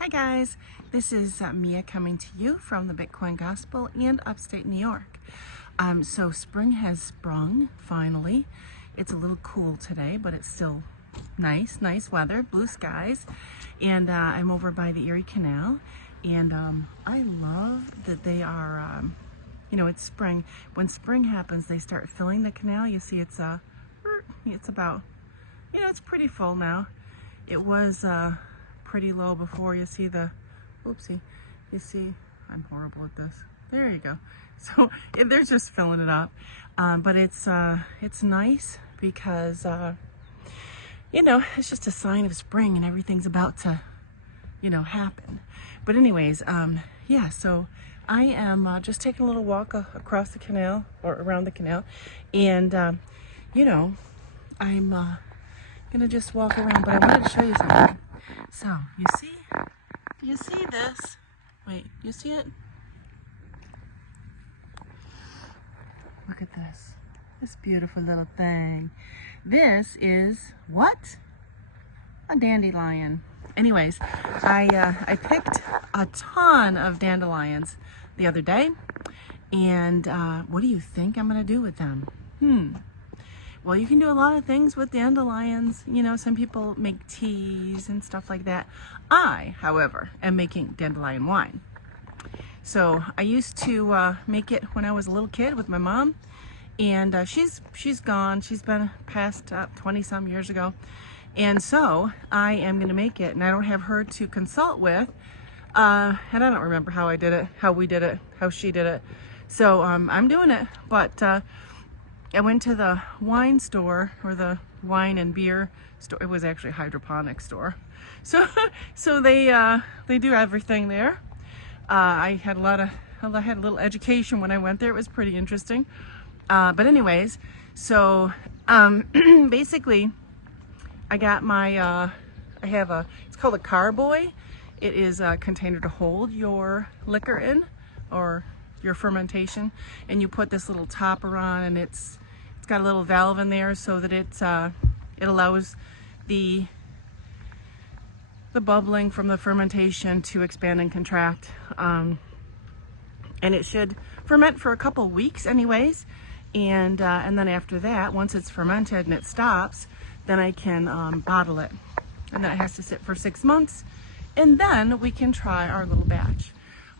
Hi guys, this is Mia coming to you from the Bitcoin Gospel and upstate New York. So spring has sprung finally. It's a little cool today, but it's still nice weather, blue skies. And I'm over by the Erie Canal, and I love that they are, it's spring. When spring happens, they start filling the canal. You see it's about, it's pretty full now. It was pretty low before. You see the, oopsie, you see, I'm horrible at this. There you go. So they're just filling it up. But it's nice because, it's just a sign of spring and everything's about to, happen. But anyways, yeah, so I am just taking a little walk across the canal or around the canal. And, I'm gonna just walk around, but I wanted to show you something. So, you see this? Wait, you see it? Look at this beautiful little thing. This is what? A dandelion. Anyways, I picked a ton of dandelions the other day, and what do you think I'm gonna do with them? Well, you can do a lot of things with dandelions. Some people make teas and stuff like that. I, however, am making dandelion wine. So I used to make it when I was a little kid with my mom, and she's gone. She's been passed 20 some years ago. And so I am going to make it, and I don't have her to consult with. And I don't remember how I did it, how we did it, how she did it. So I'm doing it, but I went to the wine store, or the wine and beer store. It was actually a hydroponic store. So they do everything there. I had a little education when I went there. It was pretty interesting. But anyways, so basically I got my, it's called a carboy. It is a container to hold your liquor in, or your fermentation, and you put this little topper on, and it's got a little valve in there so that it allows the bubbling from the fermentation to expand and contract, and it should ferment for a couple weeks anyways, and then after that, once it's fermented and it stops, then I can bottle it, and then it has to sit for 6 months, and then we can try our little batch.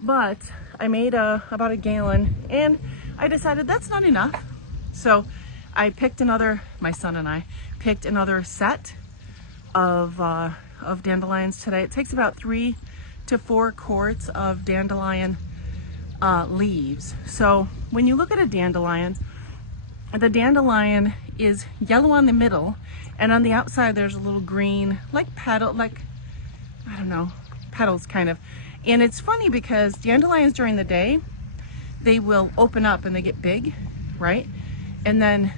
But I made about a gallon, and I decided that's not enough. So I picked my son and I picked another set of dandelions today. It takes about 3 to 4 quarts of dandelion leaves. So when you look at a dandelion, the dandelion is yellow on the middle, and on the outside there's a little green, petals kind of. And it's funny because dandelions during the day, they will open up and they get big, right? And then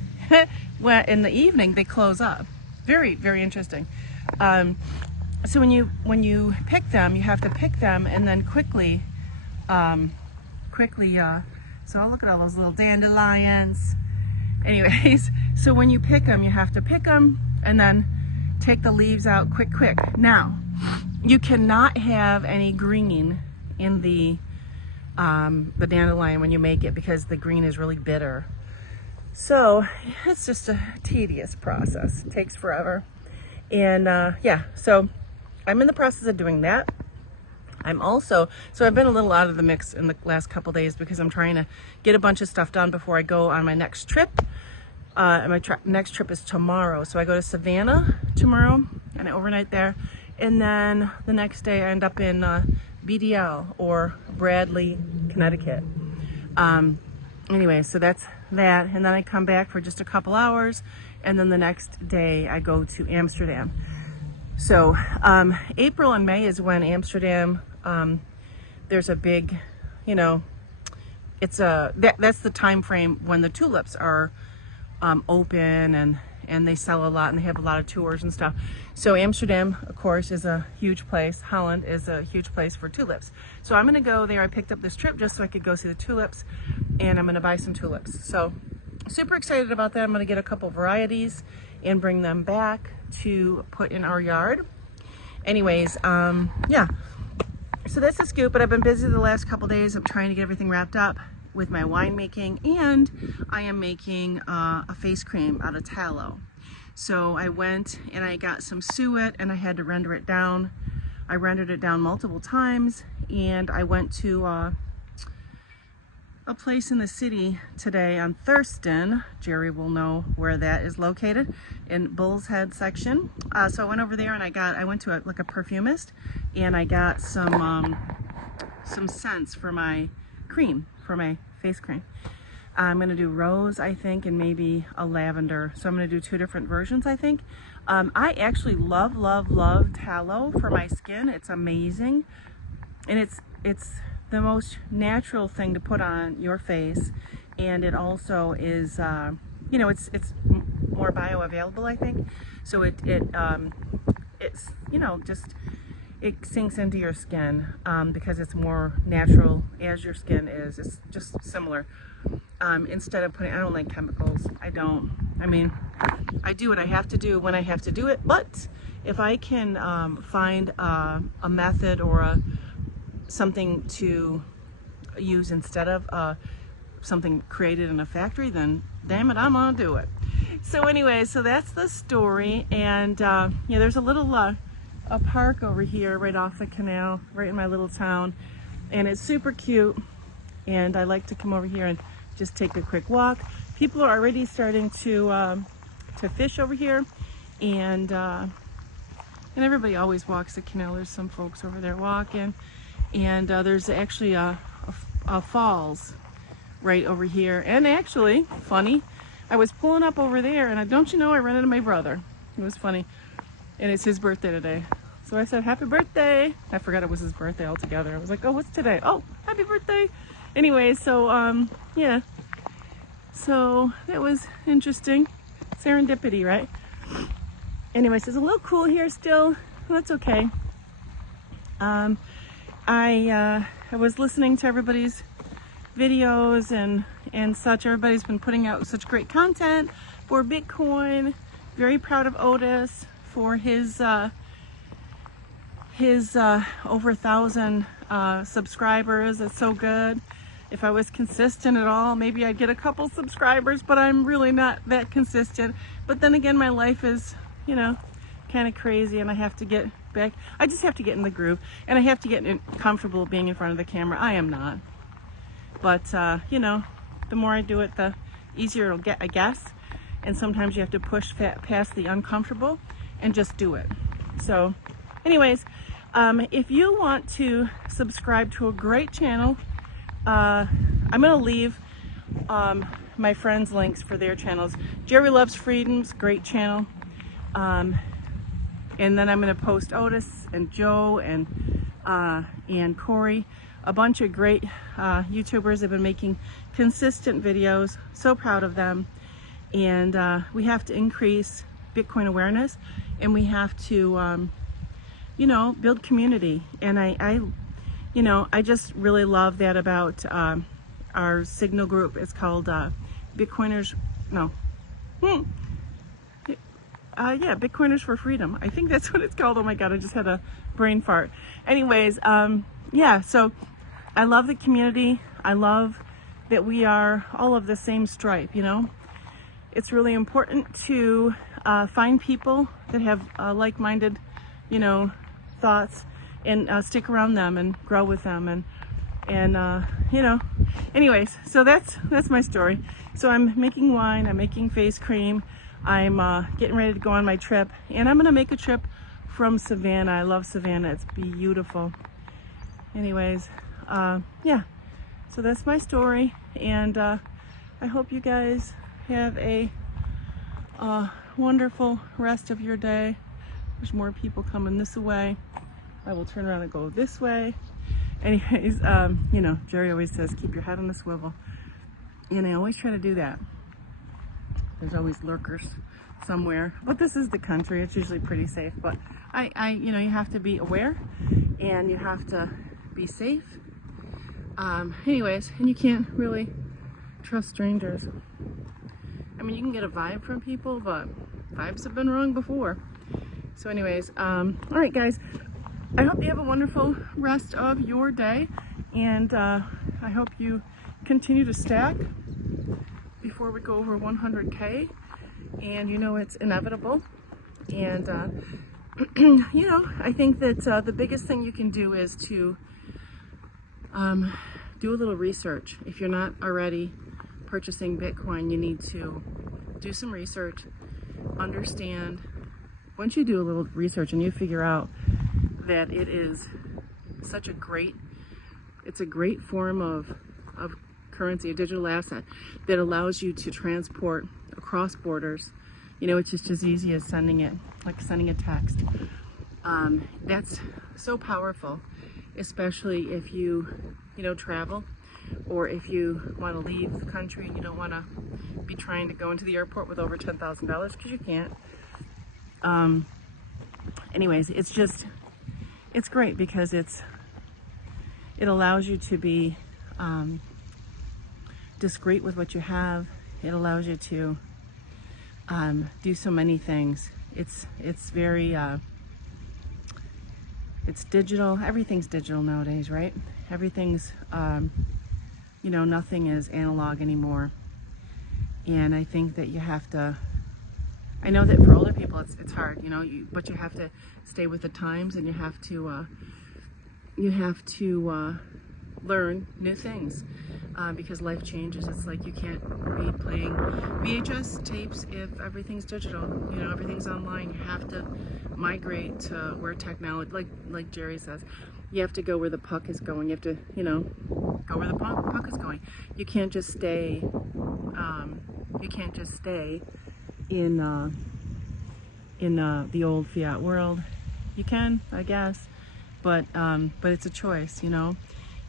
in the evening, they close up. Very, very interesting. So when you pick them, you have to pick them and then quickly, so look at all those little dandelions. Anyways, so when you pick them, you have to pick them and then take the leaves out quick. Now, you cannot have any green in the dandelion when you make it, because the green is really bitter. So it's just a tedious process. It takes forever. And yeah, so I'm in the process of doing that. So I've been a little out of the mix in the last couple days because I'm trying to get a bunch of stuff done before I go on my next trip. And my next trip is tomorrow. So I go to Savannah tomorrow and I overnight there. And then the next day I end up in BDL, or Bradley, Connecticut. Anyway, so that's that. And then I come back for just a couple hours. And then the next day I go to Amsterdam. So April and May is when Amsterdam, there's a big, that's the time frame when the tulips are open, and they sell a lot, and they have a lot of tours and stuff. So Amsterdam, of course, is a huge place. Holland is a huge place for tulips. So I'm gonna go there. I picked up this trip just so I could go see the tulips, and I'm gonna buy some tulips. So super excited about that. I'm gonna get a couple varieties and bring them back to put in our yard. Anyways, yeah. So that's the scoop, but I've been busy the last couple days. I'm trying to get everything wrapped up with my winemaking, and I am making a face cream out of tallow. So I went and I got some suet and I had to render it down. I rendered it down multiple times, and I went to a place in the city today on Thurston. Jerry will know where that is located, in Bull's Head section. So I went over there and I went to like a perfumist, and I got some scents for my cream, for my face cream. I'm gonna do rose, I think, and maybe a lavender. So I'm gonna do 2 different versions, I think. I actually love tallow for my skin. It's amazing, and it's the most natural thing to put on your face, and it also is, you know, it's more bioavailable, I think. So it's you know, just it sinks into your skin because it's more natural as your skin is. It's just similar. Instead of putting, I don't like chemicals. I mean, I do what I have to do when I have to do it, but if I can find a method or something to use instead of something created in a factory, then damn it, I'm gonna do it. So anyway, so that's the story. And yeah, there's a little a park over here right off the canal, right in my little town, and it's super cute, and I like to come over here and just take a quick walk. People are already starting to fish over here, and everybody always walks the canal. There's some folks over there walking, and there's actually a falls right over here. And actually, funny, I was pulling up over there, and don't you know, I ran into my brother. It was funny, and it's his birthday today. So I said, happy birthday. I forgot it was his birthday altogether. I was like, oh, what's today? Oh, happy birthday. Anyway, so yeah, so that was interesting. Serendipity, right? Anyways, it's a little cool here still. That's okay. I was listening to everybody's videos and such. Everybody's been putting out such great content for Bitcoin. Very proud of Otis for his over 1,000 subscribers. That's so good. If I was consistent at all, maybe I'd get a couple subscribers, but I'm really not that consistent. But then again, my life is, you know, kind of crazy, and I have to get back. I just have to get in the groove, and I have to get comfortable being in front of the camera. I am not. But, you know, the more I do it, the easier it'll get, I guess. And sometimes you have to push past the uncomfortable and just do it. So, anyways, if you want to subscribe to a great channel, I'm going to leave my friends' links for their channels. Jerry Loves Freedom's great channel. And then I'm going to post Otis and Joe and Corey, a bunch of great YouTubers have been making consistent videos. So proud of them. And we have to increase Bitcoin awareness, and we have to, you know, build community. And you know, I just really love that about our Signal group. It's called Bitcoiners, no, yeah, Bitcoiners for Freedom. I think that's what it's called. Oh my God, I just had a brain fart. Anyways, yeah, so I love the community. I love that we are all of the same stripe, you know. It's really important to find people that have like-minded, you know, thoughts, and stick around them and grow with them, and you know. Anyways, so that's my story. So I'm making wine, I'm making face cream, I'm getting ready to go on my trip, and I'm gonna make a trip from Savannah. I love Savannah, it's beautiful. Anyways, yeah, so that's my story, and I hope you guys have a wonderful rest of your day. There's more people coming this way. I will turn around and go this way. Anyways, you know, Jerry always says, keep your head on the swivel. And I always try to do that. There's always lurkers somewhere. But this is the country. It's usually pretty safe. But you know, you have to be aware, and you have to be safe. Anyways, and you can't really trust strangers. I mean, you can get a vibe from people, but vibes have been wrong before. So anyways, all right, guys. I hope you have a wonderful rest of your day, and I hope you continue to stack before we go over 100K. And you know it's inevitable. And you know, I think that the biggest thing you can do is to do a little research. If you're not already purchasing Bitcoin, you need to do some research, understand. Once you do a little research and you figure out that it is such a great, it's a great form of currency, a digital asset that allows you to transport across borders. You know, it's just as easy as sending it, like sending a text. That's so powerful, especially if you know, travel, or if you want to leave the country and you don't want to be trying to go into the airport with over $10,000, because you can't. Anyways, it's just, it's great because it allows you to be discreet with what you have. It allows you to do so many things. It's very it's digital. Everything's digital nowadays, right? Everything's you know, nothing is analog anymore. And I think that you have to, I know that for older people it's hard, you know, but you have to stay with the times, and you have to learn new things, because life changes. It's like you can't be playing VHS tapes if everything's digital. You know, everything's online. You have to migrate to where technology, like Jerry says, you have to go where the puck is going. You have to, you know, go where the puck is going. You can't just stay. You can't just stay in the old fiat world. You can, I guess, but it's a choice, you know.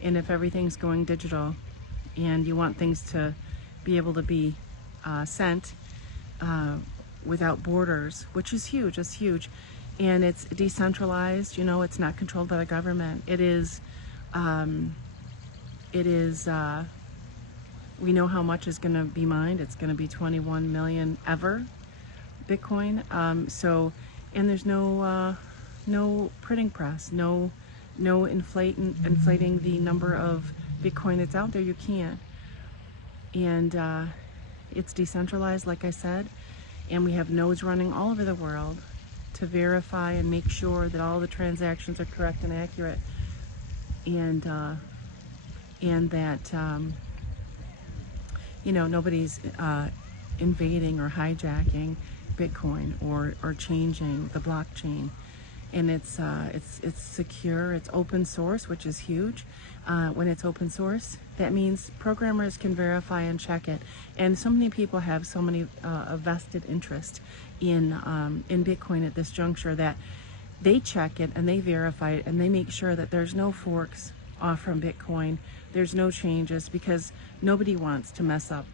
And if everything's going digital, and you want things to be able to be sent without borders, which is huge, it's huge, and it's decentralized, you know, it's not controlled by the government. It is, we know how much is going to be mined. It's going to be 21 million ever Bitcoin. So, and there's no printing press, no inflating the number of Bitcoin that's out there. You can't. And it's decentralized, like I said, and we have nodes running all over the world to verify and make sure that all the transactions are correct and accurate, and that you know, nobody's invading or hijacking Bitcoin or changing the blockchain. And it's secure, it's open source, which is huge. When it's open source, that means programmers can verify and check it. And so many people have so many a vested interest in Bitcoin at this juncture that they check it and they verify it and they make sure that there's no forks off from Bitcoin. There's no changes, because nobody wants to mess up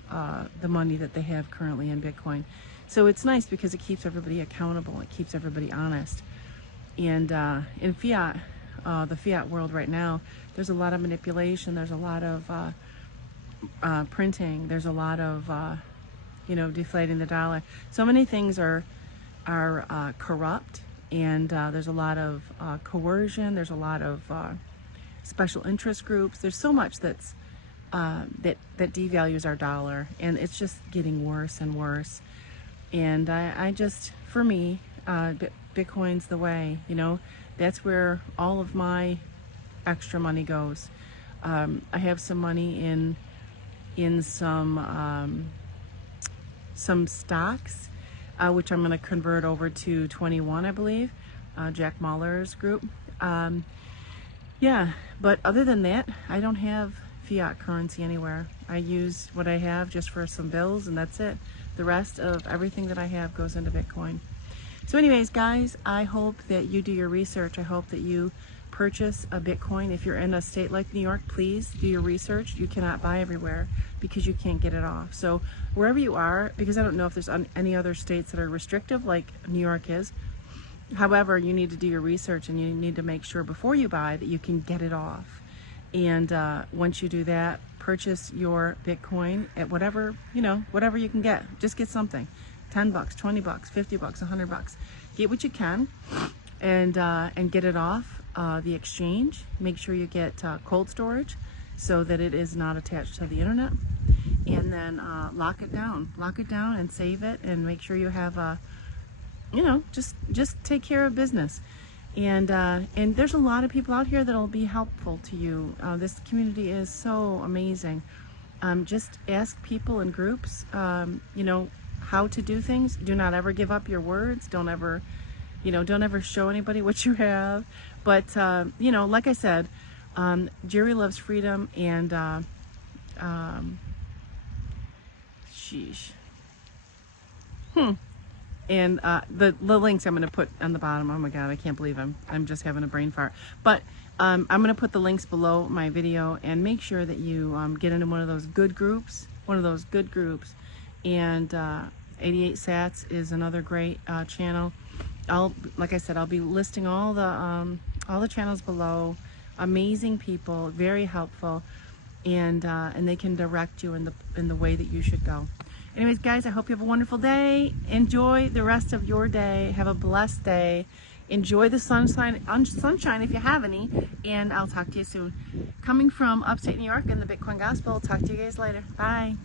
the money that they have currently in Bitcoin. So it's nice because it keeps everybody accountable. It keeps everybody honest. And in fiat, the fiat world right now, there's a lot of manipulation. There's a lot of printing. There's a lot of you know, deflating the dollar. So many things are corrupt, and there's a lot of coercion. There's a lot of special interest groups. There's so much that's that devalues our dollar, and it's just getting worse and worse. And I just, for me, Bitcoin's the way, you know. That's where all of my extra money goes. I have some money in some stocks, which I'm going to convert over to 21, I believe, Jack Mahler's group. Yeah, but other than that, I don't have fiat currency anywhere. I use what I have just for some bills, and that's it. The rest of everything that I have goes into Bitcoin. So anyways, guys, I hope that you do your research. I hope that you purchase a Bitcoin. If you're in a state like New York, please do your research. You cannot buy everywhere because you can't get it off. So wherever you are, because I don't know if there's any other states that are restrictive like New York is. However, you need to do your research, and you need to make sure before you buy that you can get it off. And once you do that, purchase your Bitcoin at whatever, you know, whatever you can get. Just get something. 10 bucks, 20 bucks, 50 bucks, 100 bucks. Get what you can, and get it off. the exchange. Make sure you get cold storage so that it is not attached to the internet. And then lock it down and save it, and make sure you have a, you know, just take care of business. And there's a lot of people out here that'll be helpful to you. This community is so amazing. Just ask people in groups, you know, how to do things. Do not ever give up your words. Don't ever, you know, don't ever show anybody what you have. But you know, like I said, Jerry loves freedom, and sheesh. And the links I'm going to put on the bottom. Oh my God, I can't believe I'm just having a brain fart. But I'm going to put the links below my video, and make sure that you get into one of those good groups. And 88 Sats is another great channel. Like I said, I'll be listing all the channels below. Amazing people, very helpful, and they can direct you in the way that you should go. Anyways, guys, I hope you have a wonderful day. Enjoy the rest of your day. Have a blessed day. Enjoy the sunshine if you have any, and I'll talk to you soon. Coming from upstate New York in the Bitcoin Gospel. Talk to you guys later. Bye.